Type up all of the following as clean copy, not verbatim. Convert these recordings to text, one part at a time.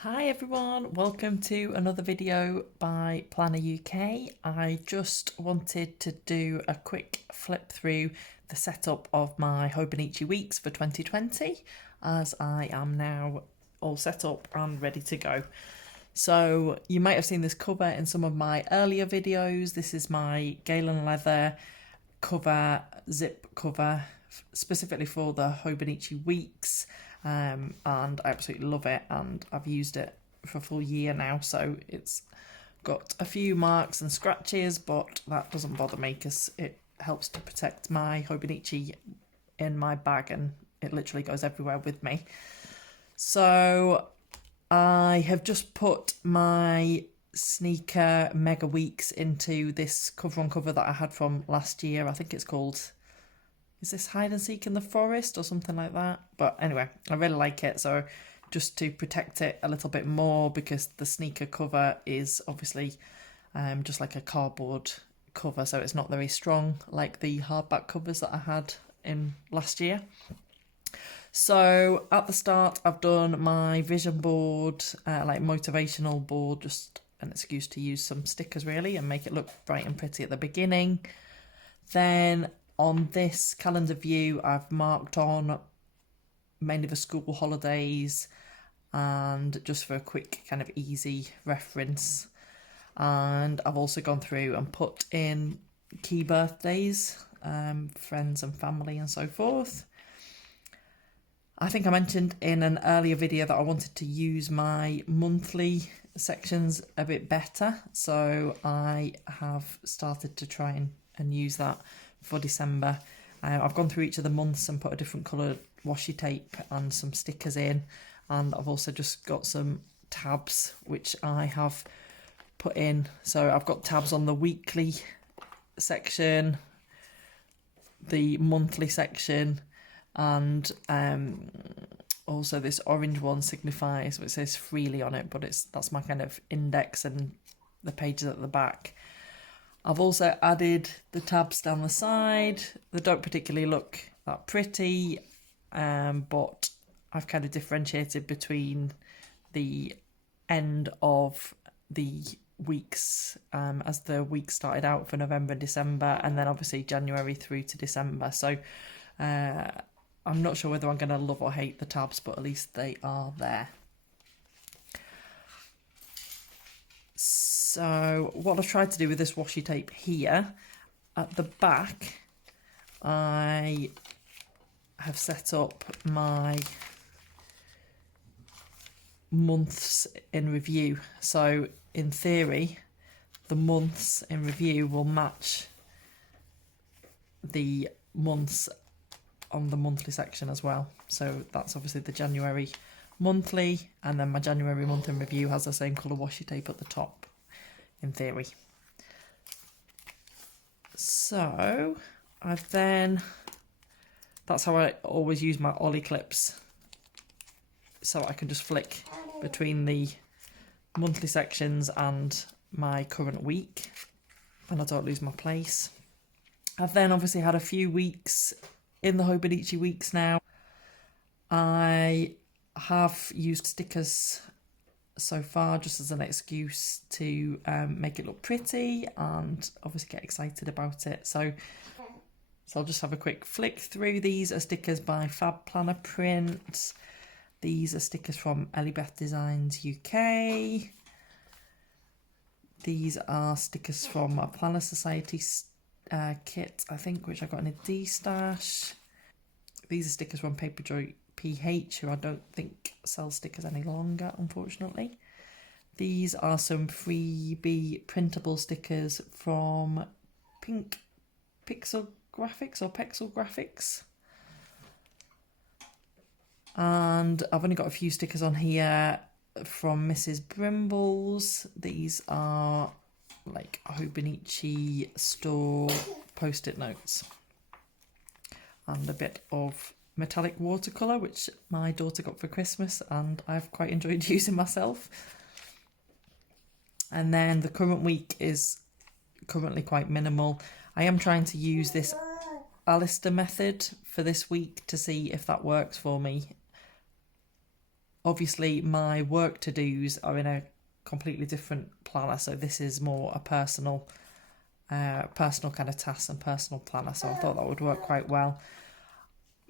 Hi everyone, welcome to another video by Planner UK. I just wanted to do a quick flip through the setup of my Hobonichi Weeks for 2020 as I am now all set up and ready to go. So you might have seen this cover in some of my earlier videos. This is my Galen Leather cover, zip cover, specifically for the Hobonichi Weeks. And I absolutely love it, and I've used it for a full year now, so it's got a few marks and scratches, but that doesn't bother me because it helps to protect my Hobonichi in my bag, and it literally goes everywhere with me. So I have just put my sneaker mega weeks into this cover on cover that I had from last year. I think it's called, is this hide and seek in the forest or something like that? But anyway, I really like it. So just to protect it a little bit more, because the sneaker cover is obviously just like a cardboard cover, so it's not very strong like the hardback covers that I had in last year. So at the start, I've done my vision board, like motivational board, just an excuse to use some stickers really and make it look bright and pretty at the beginning. Then on this calendar view, I've marked on mainly the school holidays and just for a quick kind of easy reference. And I've also gone through and put in key birthdays, friends and family and so forth. I think I mentioned in an earlier video that I wanted to use my monthly sections a bit better, so I have started to try and use that for December. I've gone through each of the months and put a different coloured washi tape and some stickers in, and I've also just got some tabs which I have put in. So I've got tabs on the weekly section, the monthly section, and also this orange one signifies, it says freely on it, but that's my kind of index and the pages at the back. I've also added the tabs down the side. They don't particularly look that pretty, but I've kind of differentiated between the end of the weeks, as the week started out for November and December, and then obviously January through to December. So I'm not sure whether I'm going to love or hate the tabs, but at least they are there. So what I've tried to do with this washi tape here, at the back, I have set up my months in review. So in theory, the months in review will match the months on the monthly section as well. So that's obviously the January monthly, and then my January month in review has the same colour washi tape at the top, in theory. So I've then, that's how I always use my Oli Clips, so I can just flick between the monthly sections and my current week, and I don't lose my place. I've then obviously had a few weeks in the Hobonichi Weeks now. I have used stickers so far just as an excuse to make it look pretty and obviously get excited about it. So I'll just have a quick flick through. These are stickers by Fab Planner Print. These are stickers from Ellie Beth Designs UK. These are stickers from a Planner Society kit, I think, which I got in a D-stash. These are stickers from Paperjoy PH, who I don't think sell stickers any longer, unfortunately. These are some freebie printable stickers from Pexel Graphics. And I've only got a few stickers on here from Mrs. Brimbles. These are like Hobonichi store post-it notes. And a bit of metallic watercolour, which my daughter got for Christmas and I've quite enjoyed using myself. And then the current week is currently quite minimal. I am trying to use this Alistair method for this week to see if that works for me. obviously my work to-dos are in a completely different planner, so this is more a personal kind of task and personal planner, so I thought that would work quite well.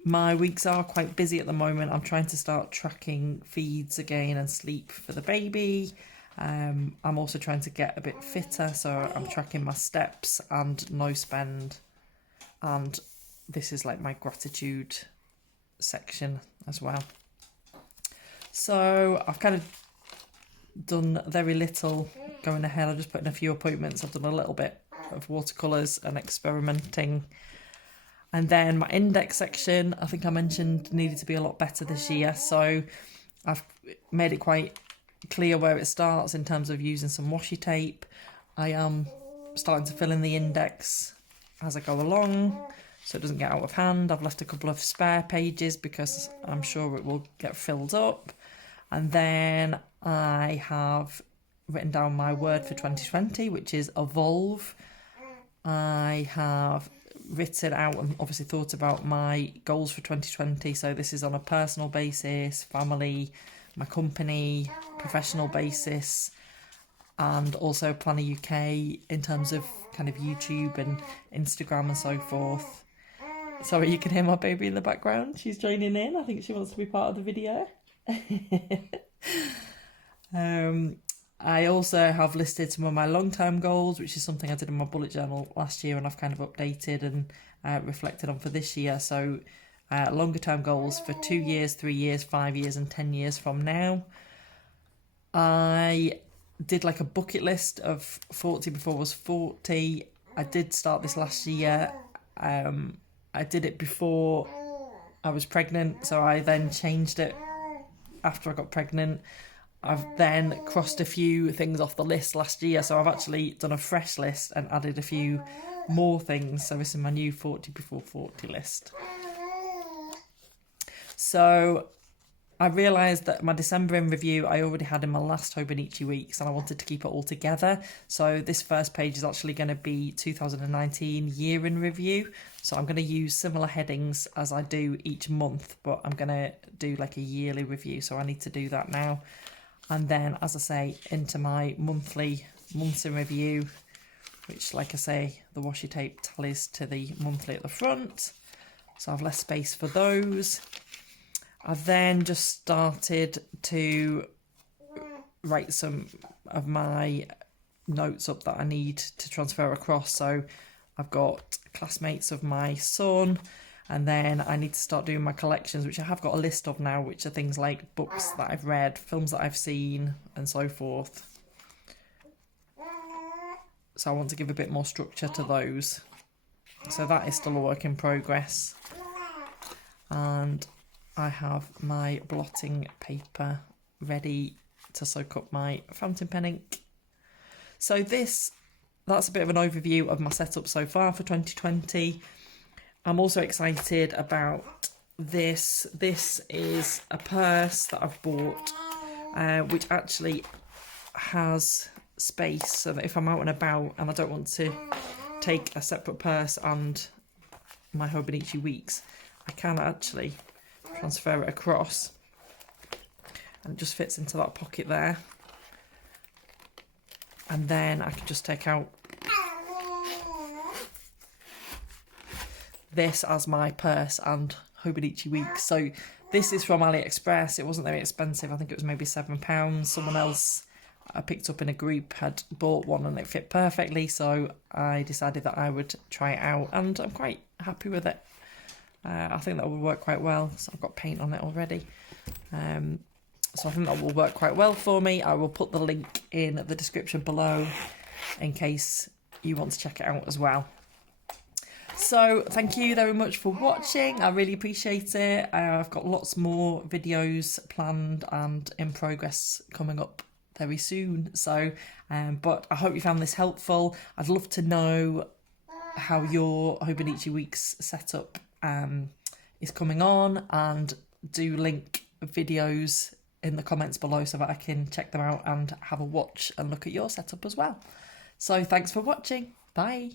My weeks are quite busy at the moment. I'm trying to start tracking feeds again and sleep for the baby. I'm also trying to get a bit fitter, so I'm tracking my steps and no spend, and this is like my gratitude section as well. So I've kind of done very little going ahead. I've just put in a few appointments. I've done a little bit of watercolours and experimenting. And then my index section, I think I mentioned, needed to be a lot better this year. So I've made it quite clear where it starts in terms of using some washi tape. I am starting to fill in the index as I go along so it doesn't get out of hand. I've left a couple of spare pages because I'm sure it will get filled up. And then I have written down my word for 2020, which is evolve. I have written out and obviously thought about my goals for 2020. So this is on a personal basis, family, my company, professional basis, and also Planner UK in terms of kind of YouTube and Instagram and so forth. Sorry, you can hear my baby in the background. She's joining in. I think she wants to be part of the video. I also have listed some of my long-term goals, which is something I did in my bullet journal last year and I've kind of updated and reflected on for this year. So longer term goals for 2 years, 3 years, 5 years and 10 years from now. I did like a bucket list of 40 before I was 40. I did start this last year. I did it before I was pregnant, so I then changed it after I got pregnant. I've then crossed a few things off the list last year, so I've actually done a fresh list and added a few more things. So this is my new 40 before 40 list. So I realised that my December in review I already had in my last Hobonichi Weeks and I wanted to keep it all together. So this first page is actually going to be 2019 year in review. So I'm going to use similar headings as I do each month, but I'm going to do like a yearly review. So I need to do that now. And then, as I say, into my months in review, which, like I say, the washi tape tallies to the monthly at the front. So I've less space for those. I've then just started to write some of my notes up that I need to transfer across. So I've got classmates of my son, and then I need to start doing my collections, which I have got a list of now, which are things like books that I've read, films that I've seen, and so forth. So I want to give a bit more structure to those. So that is still a work in progress. And I have my blotting paper ready to soak up my fountain pen ink. So that's a bit of an overview of my setup so far for 2020. I'm also excited about this. This is a purse that I've bought, which actually has space so that if I'm out and about and I don't want to take a separate purse and my Hobonichi Weeks, I can actually transfer it across and it just fits into that pocket there. And then I can just take out this as my purse and Hobonichi Weeks. So this is from AliExpress. It wasn't very expensive. I think it was maybe £7. Someone else I picked up in a group had bought one and it fit perfectly, so I decided that I would try it out and I'm quite happy with it. I think that will work quite well. So I've got paint on it already. So I think that will work quite well for me. I will put the link in the description below in case you want to check it out as well. So thank you very much for watching. I really appreciate it. I've got lots more videos planned and in progress coming up very soon. So, but I hope you found this helpful. I'd love to know how your Hobonichi Weeks setup is coming on, and do link videos in the comments below so that I can check them out and have a watch and look at your setup as well. So thanks for watching. Bye.